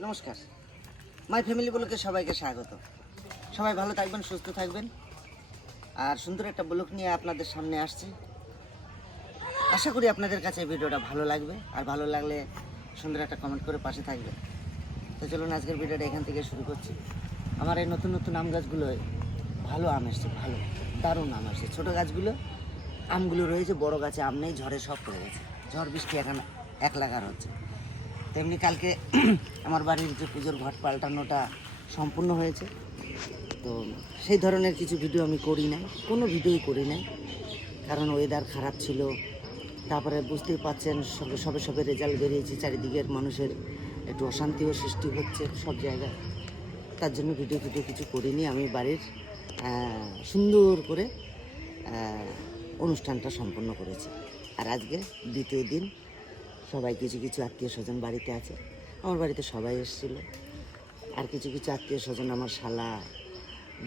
নমস্কার, my family ব্লগে সবাইকে স্বাগত। সবাই ভালো থাকবেন, সুস্থ থাকবেন। আর সুন্দর একটা ব্লগ নিয়ে আপনাদের সামনে আসছি। আশা করি আপনাদের কাছে এই ভিডিওটা ভালো লাগবে, আর ভালো লাগলে সুন্দর একটা কমেন্ট করে পাশে থাকবেন। তো চলুন আজকের ভিডিওটা এখান থেকে শুরু করছি। আমার এই নতুন নতুন আম গাছগুলোয় ভালো আম এসছে, ভালো দারুণ আম আসছে। ছোটো গাছগুলো আমগুলো রয়েছে, বড় গাছে আম নেই, ঝড়ে সব পড়ে গেছে। ঝড় বৃষ্টি এখন এক লাগার হচ্ছে। তেমনি কালকে আমার বাড়ির যে পুজোর ঘট পাল্টানোটা সম্পূর্ণ হয়েছে। তো সেই ধরনের কিছু ভিডিও আমি করি নাই, কোনো ভিডিওই করি নাই, কারণ ওয়েদার খারাপ ছিল। তারপরে বুঝতেই পাচ্ছেন সবে সবে রেজাল্ট বেরিয়েছে, চারিদিকের মানুষের একটু অশান্তিও সৃষ্টি হচ্ছে সব জায়গায়। তার জন্য ভিডিও কিছু করিনি। আমি বাড়ির সুন্দর করে অনুষ্ঠানটা সম্পন্ন করেছি। আর আজকে দ্বিতীয় দিন, সবাই কিছু আত্মীয় স্বজন বাড়িতে আছে। আমার বাড়িতে সবাই এসেছিলো। আর কিছু আত্মীয় স্বজন, আমার শালা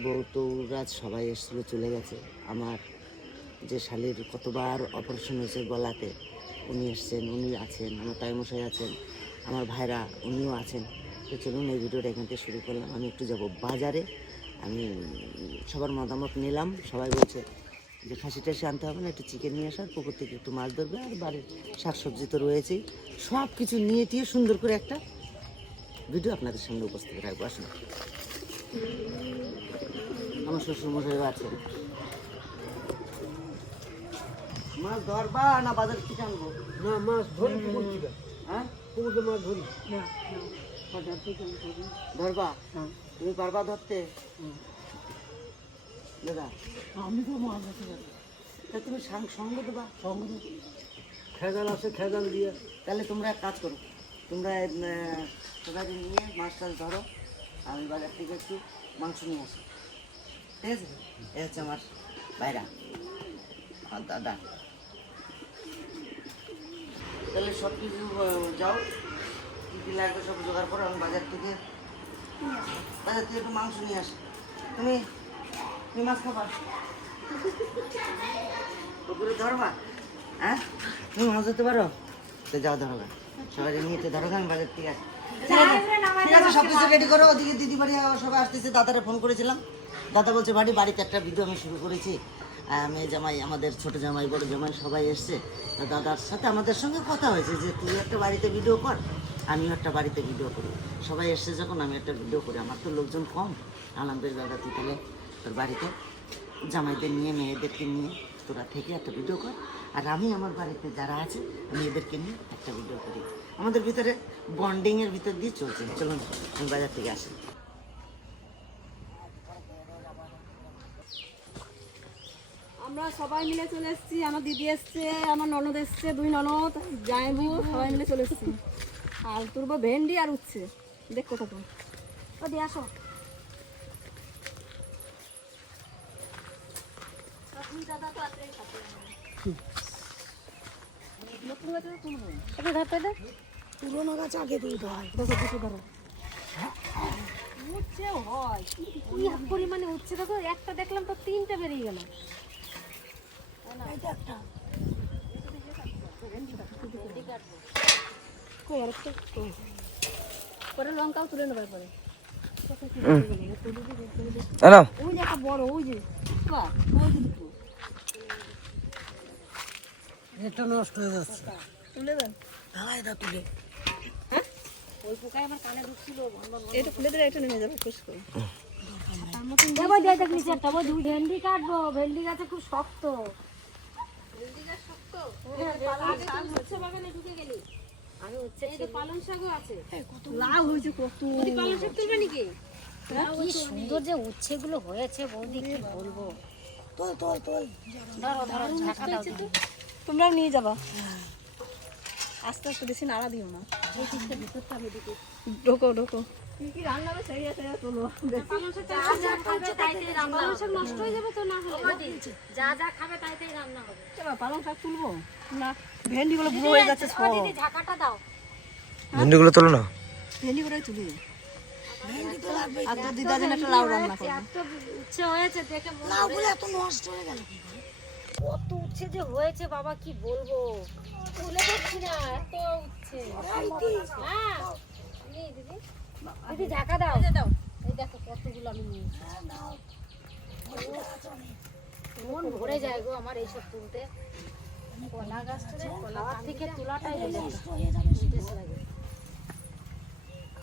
বউ তৌরাজ সবাই এসেছিলো, চলে গেছে। আমার যে শালির কতবার অপারেশন হয়েছে গলাতে, উনি এসছেন, উনি আছেন। আমার তাইমশাই আছেন, আমার ভাইরা উনিও আছেন। তো চলুন এই ভিডিওটা এখান থেকে শুরু করলাম। আমি একটু যাব বাজারে। আমি সবার মতামত নিলাম। সবাই বলছে যে খাসি টাসি আনতে হবে না, একটু চিকেন নিয়ে আসার, পুকুর থেকে একটু মাছ ধরবে, আর বাড়ির শাকসবজি তো রয়েছেই। সব কিছু নিয়ে টিয়ে সুন্দর করে একটা ভিডিও আপনাদের সামনে উপস্থিত রাখবো। আসুন, আমার শ্বশুরমশাইও আছে। মাছ ধরবা না বাজার থেকে আনবো? না, মাছ ধরি পুকুর থেকে। হ্যাঁ, পুকুরে মাছ ধরি না। বাজার থেকে ধরবা? তুমি পারবা ধরতে দাদা? আমি তো মাছ ধরতে পারি। তা তুমি সঙ্গ দেবা? সঙ্গে খেজাল আছে, খেজাল দিয়ে। তাহলে তোমরা এক কাজ করো, তোমরা সবাই নিয়ে মাছ টাছ ধরো, আমি বাজার থেকে একটু মাংস নিয়ে আসি। ঠিক আছে? এ হচ্ছে আমার ভাইরা, আমার দাদা। তাহলে সব কিছু যাও, কী কী লাগবে সব জোগাড় করো। আমি বাজার থেকে একটু মাংস নিয়ে আসি। তুমি মাছ খাবা? পুকুরে ধরবা? হ্যাঁ, তুমি মাছ ধরতে পারো? তো যাও ধরো, সবাই নিয়ে তো ধরো, আমি বাজার থেকে আসি। ঠিক আছে, সব কিছু রেডি করো। ওদিকে দিদি বাড়ি সবাই আসতেছে। দাদারে ফোন করেছিলাম, দাদা বলছে বাড়িতে একটা ভিডিও আমি শুরু করেছি। মেয়ে জামাই, আমাদের ছোটো জামাই, বড় জামাই সবাই এসছে। দাদার সাথে আমাদের সঙ্গে কথা হয়েছে যে তুই একটা বাড়িতে ভিডিও কর, আমিও একটা বাড়িতে ভিডিও করি। সবাই এসছে যখন, আমি একটা ভিডিও করি। আমার তো লোকজন কম। আলহামদুলিল্লাহ, দাদা তুই তাহলে তোর বাড়িতে জামাইদের নিয়ে, মেয়েদেরকে নিয়ে তোরা থেকে একটা ভিডিও কর, আর আমি আমার বাড়িতে যারা আছে আমি এদেরকে নিয়ে একটা ভিডিও করি। আমাদের ভিতরে বন্ডিংয়ের ভিতর দিয়ে চলছে। চলুন আমি বাজার থেকে আসি। আমরা সবাই মিলে চলে এসেছি। আমার দিদি এসছে, আমার ননদ এসছে, 2 ননদ, জামাইবু, সবাই মিলে চলে এসেছি। আর তুলবো ভেন্ডি আর উচ্ছে। দেখো তখন ও দিয়ে আসো। নতুন গাছে তুলবো, এটা ধরতে দে। পুরোনো গাছ আগে তুলতে হয়। দেখো দুটো ধরো, উচ্ছেও হয় কি পরিমাণে উচ্ছে। দেখো একটা দেখলাম তো 3টে বেরিয়ে গেল। পরে লঙ্কাও তুলে নেবার পরে ওই যে একটা বড়, ওই যে এটা নষ্ট হয়ে যাচ্ছে। তুলে দেন, তুলে ওই পোকায় আমার কানে ঢুকছিল। এটা খুলে দিলে এটা নেমে যাবে খুশ করে। ভেন্ডি কাটবো, ভেন্ডি গাছে খুব শক্ত। পালং শাকও আছে, লাউ হয়েছে কত। পালং শাক তুলবে নাকি? কি সুন্দর যে উচ্ছেগুলো হয়েছে বৌদি, কি বলবো। তোমরাও নিয়ে যাবা। আস্তে আস্তে বেশি নাড়া দিও না। ঢোকো কি কি রান্না হবে সেই আছে তোলো। পালং শাক নষ্ট হয়ে যাবে তো, না হলে যা যা খাবে তাইতেই রান্না হবে। পালং শাক তুলবো না, ভেন্ডিগুলো বুড়ো হয়ে যাচ্ছে সব। দিদি ঝাঁকাটা দাও, ভেন্ডিগুলো তোলো না। ভেন্ডিগুলোই তুলি। আর তো দিদার জন্য একটা লাউ রান্না করবো। এত উচ্ছে হয়েছে দেখে লাউগুলো এত নষ্ট হয়ে গেল। কত উচ্ছে যে হয়েছে বাবা, কি বলবো। তুলে দেখছি না, এত উচ্ছে। হ্যাঁ দিদি দিদি ঢাকা দাও দাও এই দেখো কতগুলো আমি নিয়েছি মন ভরে যায় গো আমার এইসব তুলতে কলা গাছটা কলা থেকে তোলাটাই লাগে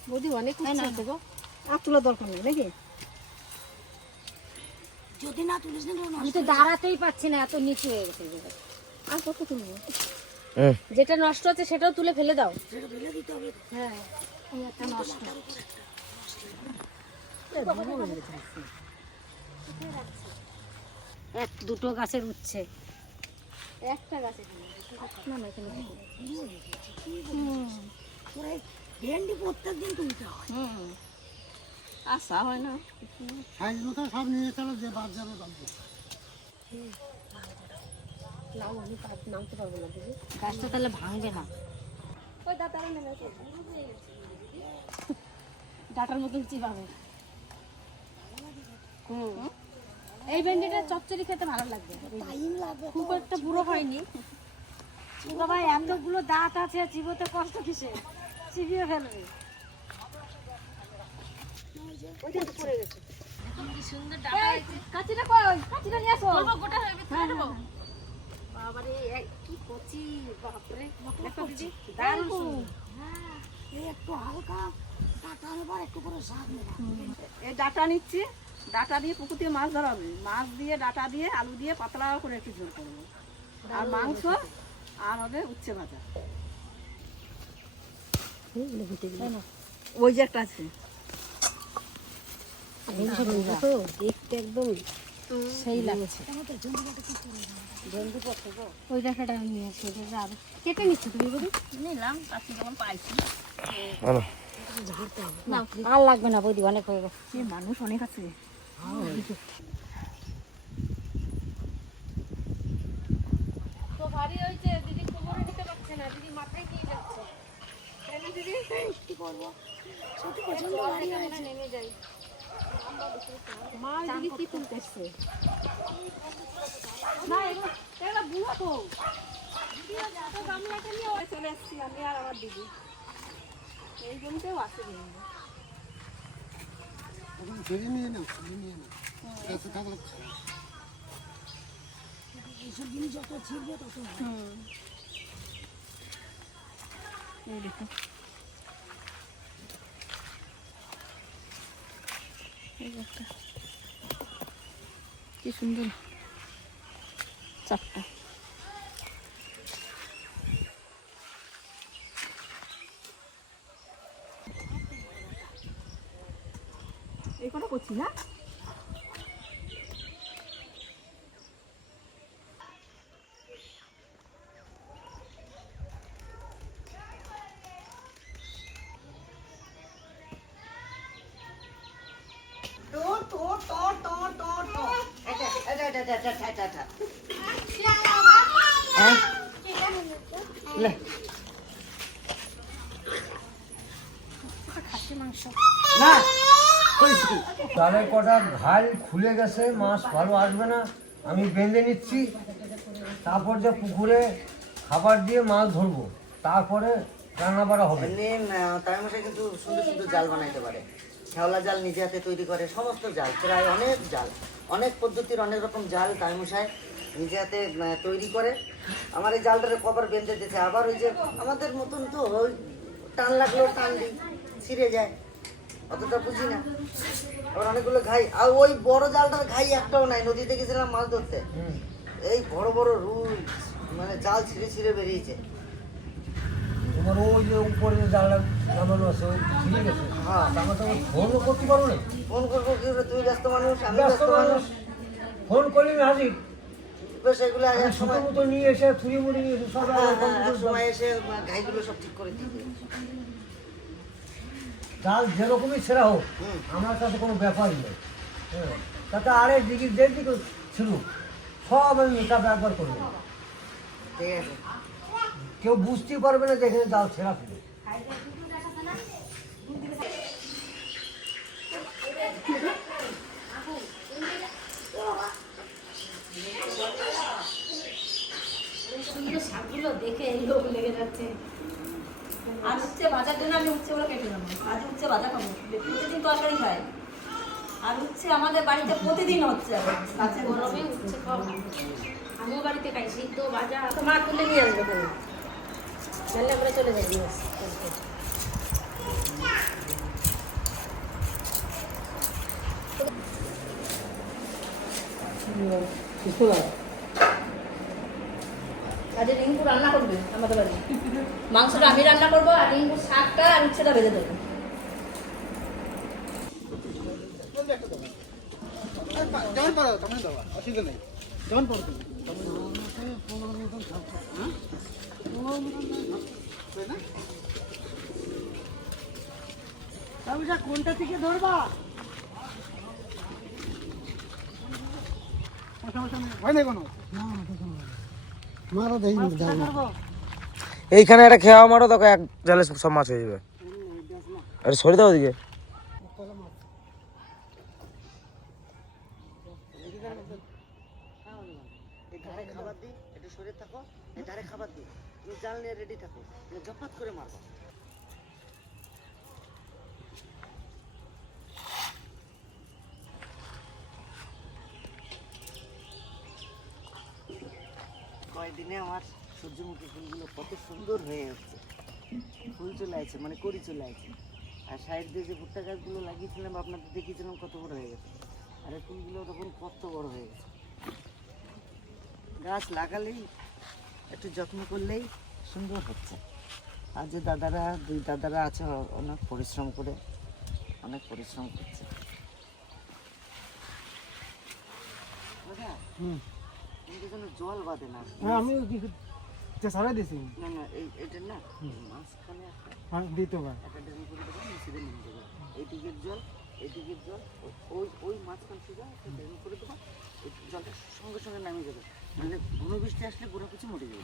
বৌদি অনেক উঠছে গো আর তোলার দরকার নেই নাকি যদি না তুলিস না আমি তো দাঁড়াতেই পাচ্ছি না এত নিচু হয়ে গেছে আর কত তুলবো যেটা নষ্ট হচ্ছে সেটাও তুলে ফেলে দাও সেটা ফেলে দিতে হবে। হ্যাঁ এই একটা নষ্ট এক দুটো গাছের উচ্ছে একটা গাছে না না এখানে তোরা এই ভেন্ডি প্রত্যেকদিন তুলতে হয়। আসা হয় না সাইজ মতো সব নিয়ে চলো যে বাদ যাবে বাদ যাবে। নাও আমি নামতে পারবো না দিদি গাছটা তাহলে ভাঙবে না ওই দাদারা নেমে ডাটার মতন চিবাবে এই ভেন্ডিটা চচ্চড়ি খেতে ভালো লাগবে খুব একটা বুড়ো হয়নি বাবা এতগুলো দাঁত আছে চিবোতে কষ্ট কিসে চিবিয়ে ফেলবে ওইটা তো পড়ে গেছে কি সুন্দর ডাটা আছে কাচিটা কই কাচিটা নিয়ে আসো গোটা হয়ে গেছে বাবারে কি কচি বাপরে দেখো দিদি দারুণ সুন্দর এই একটু হালকা কাটা নেবার একটু করে শাক নেবা। এই ডাটা নিচ্ছি ডাটা দিয়ে পুকুর দিয়ে মাছ ধরা হবে মাছ দিয়ে ডাটা দিয়ে আলু দিয়ে পাতলা করে একটু ঝোল করবো আর মাংস আর হবে উচ্ছে ভাজা ওই যে একটা আছে দেখতে একদম সেই লাগছে ওই দেখাটা আমি নিয়ে আসি কেটে নিচ্ছি তুমি বলি নিলাম কাছে যেমন পাইছি ভালো না আর লাগবে না বৌদি অনেক হয়ে গেছে সে মানুষ অনেক আছে তো ভারী হয়েছে দিদি কোমরে নিতে পারছে না দিদি মাথায় কি যাচ্ছে নেমে যাই মা দিদি কি তুলতে এসছে না এগুলো বুড়ো তো গামলাটা নিয়ে ওই চলে এসছি আমি আর আমার দিদি এই জমিতেও আছে কিন্তু এখন ছেড়ে নিয়ে নাও ছেড়ে নিয়ে নাও গাছে থাকলে খারাপ। এইসব জিনিস যত ছিড়বে তত ভালো। এই দেখো এই একটা কি সুন্দর চারটা এই কটা করছি না জালের কটা ঘাল খুলে গেছে, মাছ ভালো আসবে না, আমি বেঁধে নিচ্ছি। তারপর যে পুকুরে খাবার দিয়ে মাছ ধরবো, তারপরে রান্না বাড়া হবে। এমনি তাইমশাই কিন্তু সুন্দর সুন্দর জাল বানাইতে পারে। শ্যাওলা জাল নিজে হাতে তৈরি করে, সমস্ত জাল, প্রায় অনেক জাল, অনেক পদ্ধতির অনেক রকম জাল তাইমশাই নিজে হাতে তৈরি করে। আমার এই জালটারে কবার বেঁধে দিতে, আবার ওই যে আমাদের মতন তো ওই টান লাগলেও টান দিই, ছিঁড়ে যায়, অতটা বুঝি না। আবার অনেকগুলো ঘাই, আর ওই বড় জালটার ঘাই একটাও নাই। নদীতে গেছিলাম মাছ ধরতে, এই বড় বড় রুই, মানে জাল ছিঁড়ে ছিঁড়ে বেরিয়েছে। তোমার ওই যে উপরে যে জালটা নামানো আছে, ওই ছিঁড়ে গেছে। হ্যাঁ, আমার তো ফোনও করতে পারো না। ফোন করবো কি করে, তুমি ব্যস্ত মানুষ, আমি ব্যস্ত ব্যস্ত মানুষ। মানুষ, ফোন করলে আমি হাজির। বেশ, এগুলো আমি এক সময়, ছোটো মতো নিয়ে এসে থুড়ি মুড়ি নিয়ে এসে সব এক সময় এসে ঘাইগুলো সব ঠিক করে দিই। জাল যেরকমই ছেঁড়া হোক, আমার কাছে কোনো ব্যাপারই নেই। হ্যাঁ, তাতে আরেক দিকে যেদিকে ছিল সব আমি মেকআপ একবার করবো, ঠিক আছে, কেউ বুঝতেই পারবে না যে এখানে জাল ছেঁড়া ছিল। সুন্দর শাকগুলো দেখে লোক লেগে যাচ্ছে। আর উচ্ছে ভাজার জন্য আমি উচ্ছেগুলো কেটে নেবো, আজ উচ্ছে উচ্ছে ভাজা খাবো, প্রতিদিন তরকারি খাই। আর উচ্ছে আমাদের বাড়িতে প্রতিদিন হচ্ছে, গাছে গরমে উচ্ছে খাওয়া ভালো। আমিও বাড়িতে খাই সিদ্ধ ভাজা। তো মা তুলে নিয়ে আসবে তাহলে। রান্না করে চলে যাই বাস। আজকে রিঙ্কু রান্না করবে আমাদের বাড়ি, মাংসটা আমি রান্না করবো আর রিঙ্কু শাকটা আর উচ্ছেটা ভেজে দেবো। কোনটা থেকে ধরবা? এইখানে একটা খেয়া মারো, তোকে এক জালে সব মাছ হয়ে যাবে। আরে সরে দাও ওদিকে। এই ধারে খাবার দিই, একটু সরে থাকো, এই ধারে খাবার দিই, তুমি জাল নিয়ে রেডি থাকো, তুমি জপাত করে মারবো। কয়দিনে আমার সূর্যমুখী ফুলগুলো কত সুন্দর হয়ে উঠছে, ফুল চলে আছে, মানে কড়ি চলে আছে। আর সাইড দিয়ে যে ভুট্টা গাছগুলো লাগিয়েছিলাম আপনাদের দেখিয়েছিলাম কত বড় হয়ে গেছে, আর এই ফুলগুলো তখন কত বড় হয়ে গেছে। গাছ লাগালেই একটু যত্ন করলেই সুন্দর হচ্ছে। আর যে দাদারা, দুই দাদারা আছে, অনেক পরিশ্রম করে, অনেক পরিশ্রম করছে। দাদা, কিন্তু যেন জল বাঁধে না। আমি সারাই দিছি না না, এটা না মাঝখানে একটা দিতে পারে। একটা ড্রেন করে দেবো, নিচে দিয়ে নেমে দেবো। এইদিকের জল, এইদিকের জল, ওই মাঝখান থেকে একটা ড্রেন করে দেবো, এই জলটা সঙ্গে সঙ্গে নামে যাবে। মানে ঘন বৃষ্টি আসলে গোড়া কিছু মরে যাবে।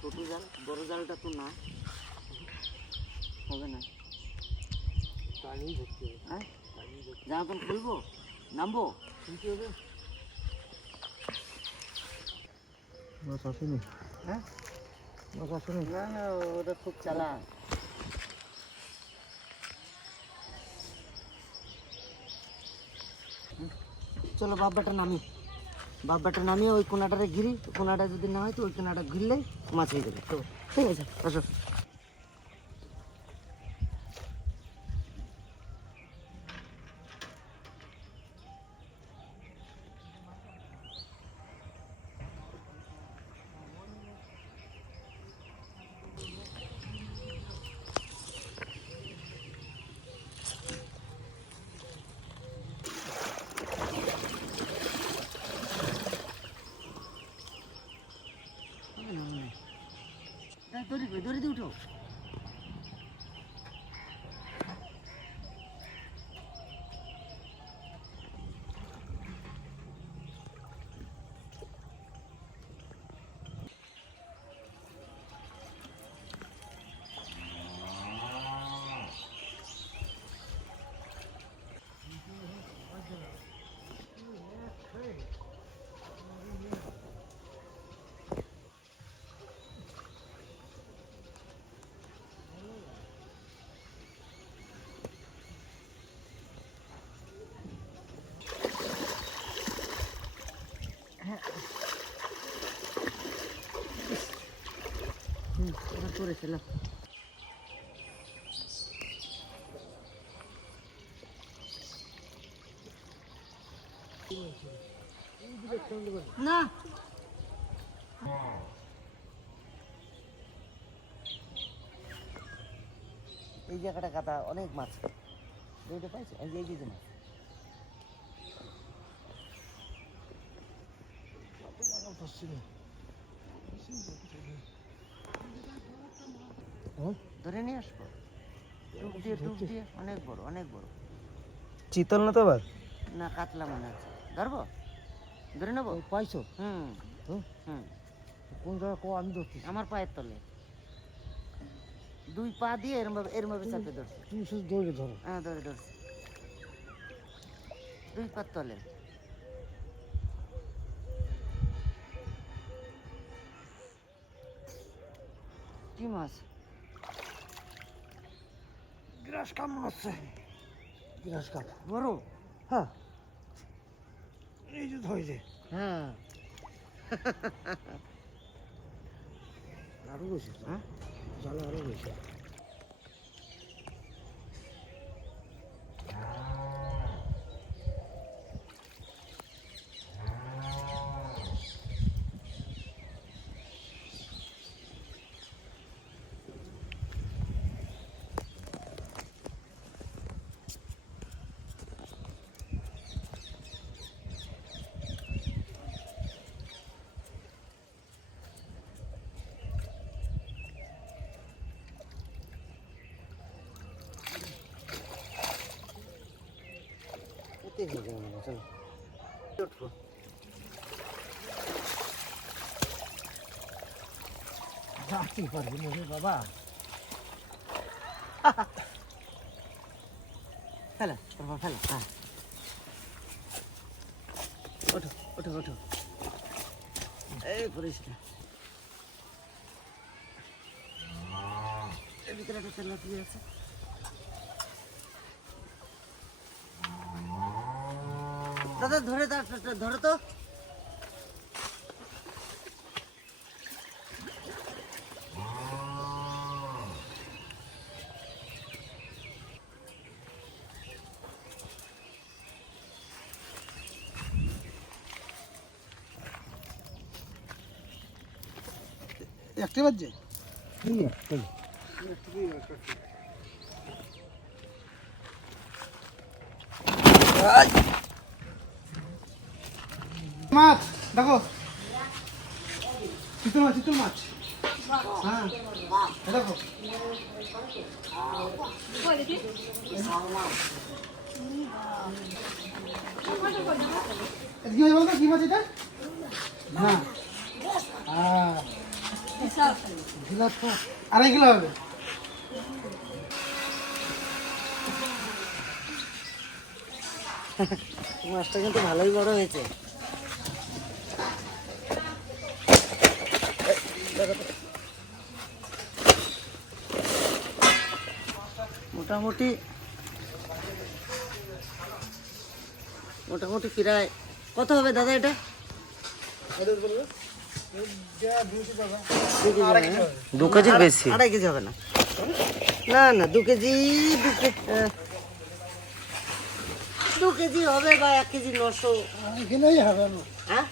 ছোট জাল, বড় জালটা তো না, হবে না। হ্যাঁ, জামা প্যান্ট খুলবো, নামবো, শুনতে হবে। হ্যাঁ, না না, ওটা খুব চালাক। চলো বাব্বাটা নামি, বাব্বাটা নামিয়ে ওই কোনাটারে ঘিরি, কোনাটা যদি না হয় তো ওই কোনাটা ঘিরলেই মাছ হয়ে যাবে। তো ঠিক আছে, আসো। দড়ি দিয়ে উঠো। এবার করেছিলাম। না, এই জায়গাটা কাটা অনেক মাছ, এইটা পাইছে, এই যে মাছ। ধরে নিয়ে আসবো, ডুব দিয়ে, অনেক বড়, অনেক বড়। চিতল না তো আবার? না, কাতলা মনে আছে। ধরবো, ধরে নেবো। পাইছো? হুম হুম, কোন জায়গা আমি ধরছি? আমার পায়ের তলে দুই পা দিয়ে এরমভাবে চাপে ধরছি। তুমি শুধু দৌড়ে ধরো। হ্যাঁ, ধরছি দুই পার তলে। কি মাছ? গ্রাস কাপ মনে হচ্ছে। গ্রাস কাপ বড়? হ্যাঁ এই যে ধরেছে। হ্যাঁ। আরো বেশি হ্যাঁ? জালে আরো বেশি। এতে হয়ে যাবে না, চলো উঠবো। যাচ্ছি পারবি না রে বাবা। ফেলা তারপর ফেলা। হ্যাঁ, ওঠো ওঠো ওঠো। এই পরিষ্কার। এর ভিতরে একটা তেল দিয়ে আছে। দাদা ধরে ধরো তো। একটি বাজছে মাছ দেখো, চিতল মাছ, চিতল মাছ। হ্যাঁ এ দেখো, কি হয় বলতো, কি মাছ এটা? না আড়াই কিলো হবে। মাছটা কিন্তু ভালোই বড় হয়েছে। মোটামুটি মোটামুটি প্রায় কত হবে দাদা এটা? 2 কেজির বেশি। 2.5 কেজি হবে না? না না 2 কেজি, 2 কেজি হবে বা 1 কেজি 900। এখানেই হবে না। হ্যাঁ,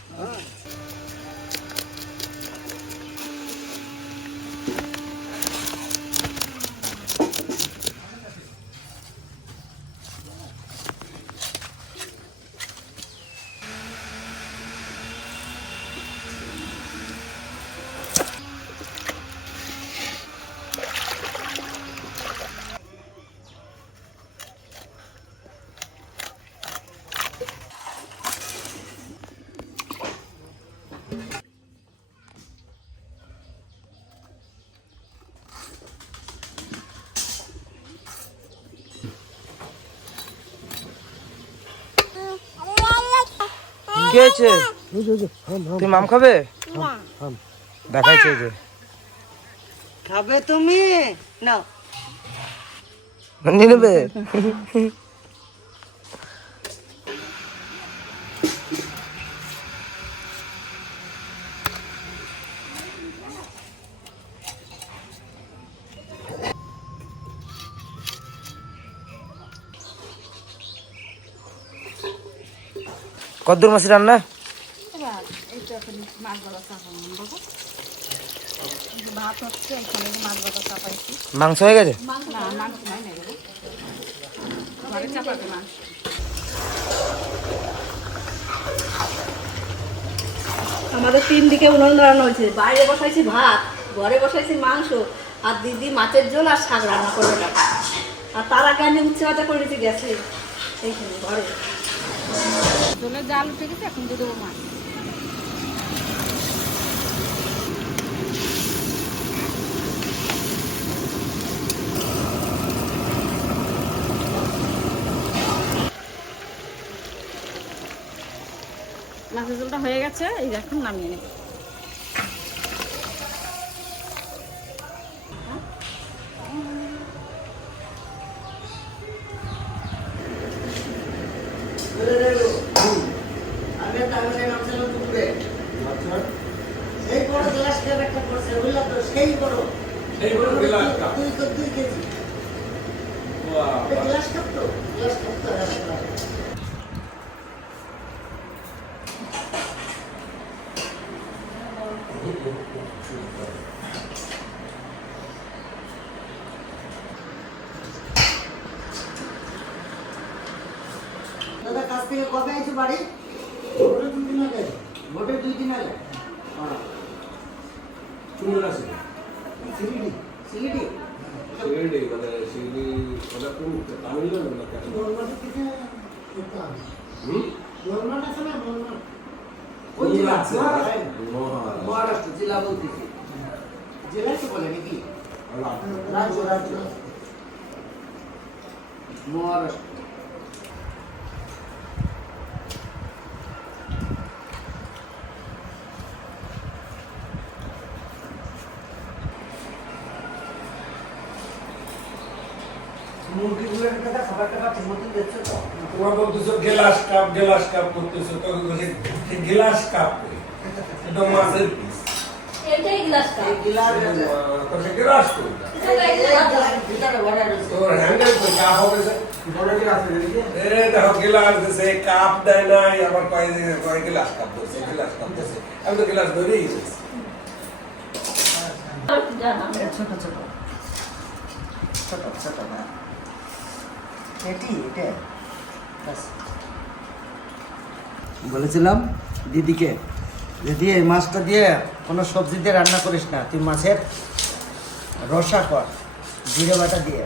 কি হয়েছে? তুই মাম খাবে? দেখাইছে যে খাবে তুমি? নাও। নিয়ে নেবে। কদ্দুর মাছের রান্না? এই তো এখন মাছ ভাজা চাপাবো বাবা। ভাত হচ্ছে, এখানে মাছ ভাজা চাপাইছি। মাংস হয়ে গেছে? না মাংস নাই না ঘরে চাপাবে মাংস। আমাদের 3 দিকে উনুন রান্না হয়েছে। বাইরে বসাইছি ভাত, ঘরে বসাইছি মাংস, আর দিদি মাছের ঝোল আর শাক রান্না করবে না। আর তার আগে আমি উচ্ছে ভাজা করে দিতে গেছি এইখানে ঘরে। ঝোলের জাল উঠে গেছে, এখন দিয়ে দেবো মাছ। মাছের ঝোলটা হয়ে গেছে, এই এখন নামিয়ে নেব। কাপ একটা করছে বুঝলা তো সেই বড় এই বড় glass cup. 2 KG glass cup তো দাদা কাছ থেকে কবে আইছো বাড়ি? ভোটের 2 দিন আগে। ভোটের 2 দিন আগে? হ্যাঁ। চুমুর আছে সিলিডি সিলিডি শিরডি মানে শিরডি ওটা কোন তামিলনাড়ু না কেন বলমাটি থেকে করতে হবে। হুম বলমাট আছে না বলমাট? কোন জেলা? আছে মহারাষ্ট্র। মহারাষ্ট্র জেলা বলতেছি। জেলা তো বলে নাকি? রাজ্য মহারাষ্ট্র। মুরগিগুলোর কথা খাবারটা ঠিক মতো দিচ্ছ তো? তোমার বলতেছো গ্লাস কাপ করতেছো তখন বলছে গ্লাস কাপ করি এটা মাছের পিস এটাই গ্লাস কাপ। এই গিলাস তোকে গ্লাস করি ভিতরে ভরা রয়েছে। তোর হ্যান্ডেল কই কাপ হবে স্যার এ দেখো গ্লাস দিছে কাপ দেয় নাই আবার কয় গ্লাস কাপ দিছে আমি তো গ্লাস ধরেই গেছি ছোট ছোট ছোট ছোট না এটা বাস। বলেছিলাম দিদিকে দিদি এই মাছটা দিয়ে কোনো সবজি দিয়ে রান্না করিস না, তুই মাছের রসা কর জিরে বাটা দিয়ে।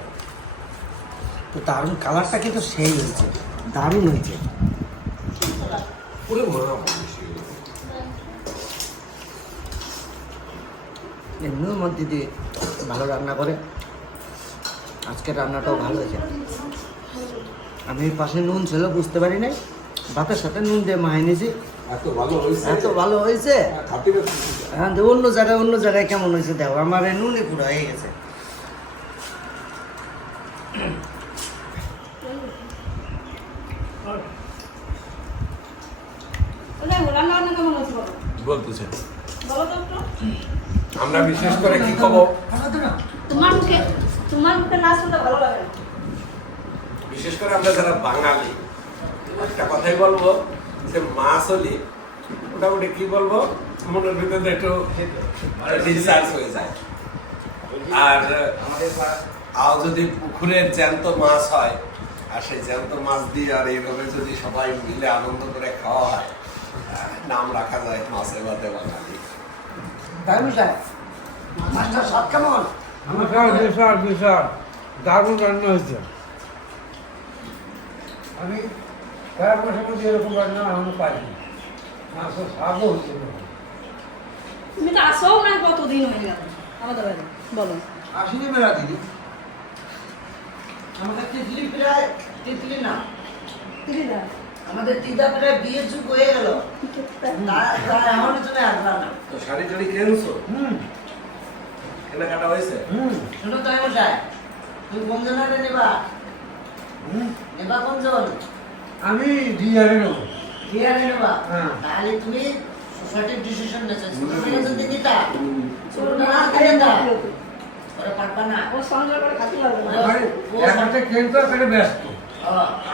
তো দারুণ কালারটা কিন্তু সেই হয়েছে, দারুণ হয়েছে। পুরো মা এমনিও আমার দিদি ভালো রান্না করে, আজকের রান্নাটাও ভালো হয়েছে। আমি পাশে নুন ছিল বুঝতে পারি নাই, ভাতের সাথে নুন দিয়ে মাখিয়ে নিয়েছি, এত ভালো হয়েছে এত ভালো হয়েছে। খাতিরে হ্যাঁ অন্য জায়গায় কেমন হয়েছে দেখো, আমার এই নুনে পুরো হয়ে গেছে। রান্না বান্না কেমন হয়েছে বলো? বলতেছে বলো তো একটু। আমরা বিশেষ করে কি খাবো তোমার মুখে না শুনলে ভালো লাগে না। বিশেষ করে আমরা যারা বাঙালি একটা কথাই বলবো যে মাছ হলে মোটামুটি কি বলবো মনের ভিতরে একটু রিসার্চ হয়ে যায়। আর যদি পুকুরের জ্যান্ত মাছ হয় আর সেই জ্যান্ত মাছ দিয়ে আর এইভাবে যদি সবাই মিলে আনন্দ করে খাওয়া হয়, নাম রাখা যায় মাছে ভাতে বাঙালি। মাছটার স্বাদ কেমন? বিশাল দারুণ রান্না হয়েছে। আমি কয়েক মাসের মধ্যে এরকম রান্না এখনো পাইনি। মাছের স্বাদও হচ্ছে না। তুমি তো আসোও না, কতদিন হয়ে গেল আমাদের বাড়ি, বলো। আসিনি মেলা দিদি। আমাদের তিতলি প্রায় তিতলি না, দিদা আমাদের দিদা প্রায় বিয়ের যুগ হয়ে গেল, তার এমন জন্য আসলাম না। তো শাড়ি টাড়ি কিনছো? কেনাকাটা হয়েছে? শুনো তো মশাই, তুমি কোন জনের নেবা? নেবা কোন জন? আমি ডিয়ারে নেব। বিয়ারে নেবা? হ্যাঁ। তাহলে তুমি সোসাইটির ডিসিশন নেছো, ছোট থেকে যদি দিতা ছোট না খেলে না ওরা পারবা না। ও সংসার করে খাতে লাগবে না। একটা কেন্দ্র করে ব্যস্ত।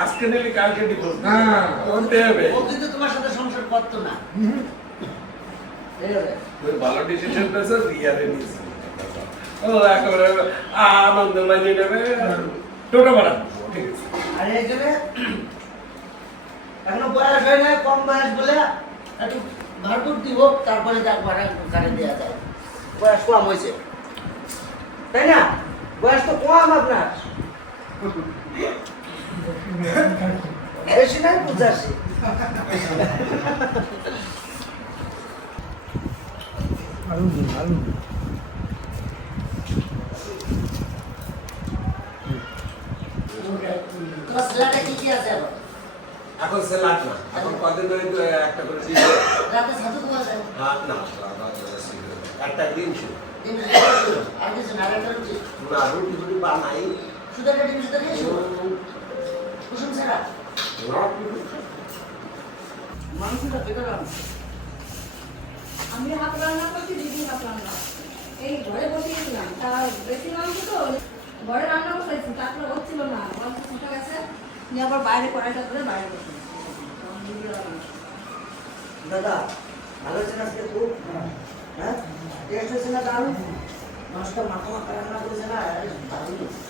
আজকে নিলে কালকে ডিভোর্স হ্যাঁ। করতে হবে। ও কিন্তু তোমার সাথে সংসার করতো না। এইভাবে। তুই ভালো ডিসিশন পেয়েছো, রিয়ারে নিয়েছি। ও একেবারে আনন্দ লাগিয়ে নেবে, টোটো ভাড়া ঠিক আছে। আর এই জন্য এখনো বয়স হয় না, কম বয়স বলে একটু ভাড়া দিব, তারপরে যাক ভাড়া কাটে দেওয়া যায়। বয়স কম হয়েছে, তাই না? বয়স তো কম আপনার, বেশি নাই 85। তোমার ছেলেটা কি কি আছে এখন? এখন সে লাগ না, এখন কদিন ধরে তো একটা করে দিয়েছে। রাতে ছাতু খাওয়া যায়? না একটা ডিম ছিল ডিম ছিল, আর কিছু না, আর একটা রুটি। না, রুটি ফুটি বানাই শুধু একটা ডিম শুধু খেয়েছো? কুসুম ছাড়া? মাংসটা খেতে পারো? আমি হাত রান্না করছি, দিদি হাত রান্না। এই ঘরে বসিয়েছিলাম, তা বেশি মাংস তো ঘরে রান্না বসাইছি, তারপরে হচ্ছিল না, গল্প ফুটে গেছে, নিয়ে আবার বাইরে কড়াইটা ধরে বাইরে বসে দাদা ভালো হয়েছে না আজকে খুব? হ্যাঁ টেস্ট হয়েছে না দারুণ? মাছটা মাখা মাখা রান্না করেছে না, আরে দারুণ হয়েছে।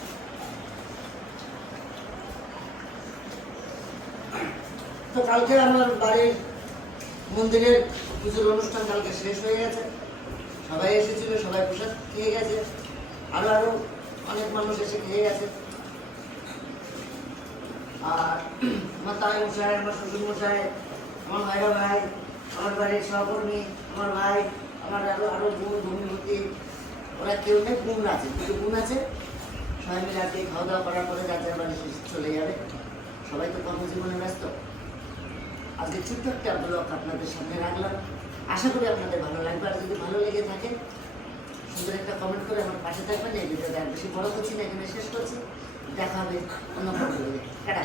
তো কালকে আমার বাড়ির মন্দিরের পুজোর অনুষ্ঠান কালকে শেষ হয়ে গেছে, সবাই এসেছিল, সবাই প্রসাদ খেয়ে গেছে, আরো আরো অনেক মানুষ এসে খেয়ে গেছে। আর আমার তাই মশাই, আমার শ্বশুর মশাই, আমার ভাইরা ভাই, আমার বাড়ির সহকর্মী, আমার ভাই, আমার আরো আরো বোন ভূমিপতি, ওরা কেউ নেই, গুণ আছে, কিছু গুণ আছে, সবাই মিলে আর কি খাওয়া দাওয়া করার পরে যার যার বাড়ি চলে যাবে। সবাই তো কর্মজীবনে ব্যস্ত। আজকে ছোট্ট একটা ব্লগ আপনাদের সামনে রাখলাম, আশা করি আপনাদের ভালো লাগবে। আর যদি ভালো লেগে থাকে সুন্দর একটা কমেন্ট করে আমার পাশে থাকবেন। এই ভিডিওটা আর বেশি বড় করছি না, এখানে শেষ করছি। দেখা হবে অন্য কোনো ভিডিওতে। টাটা।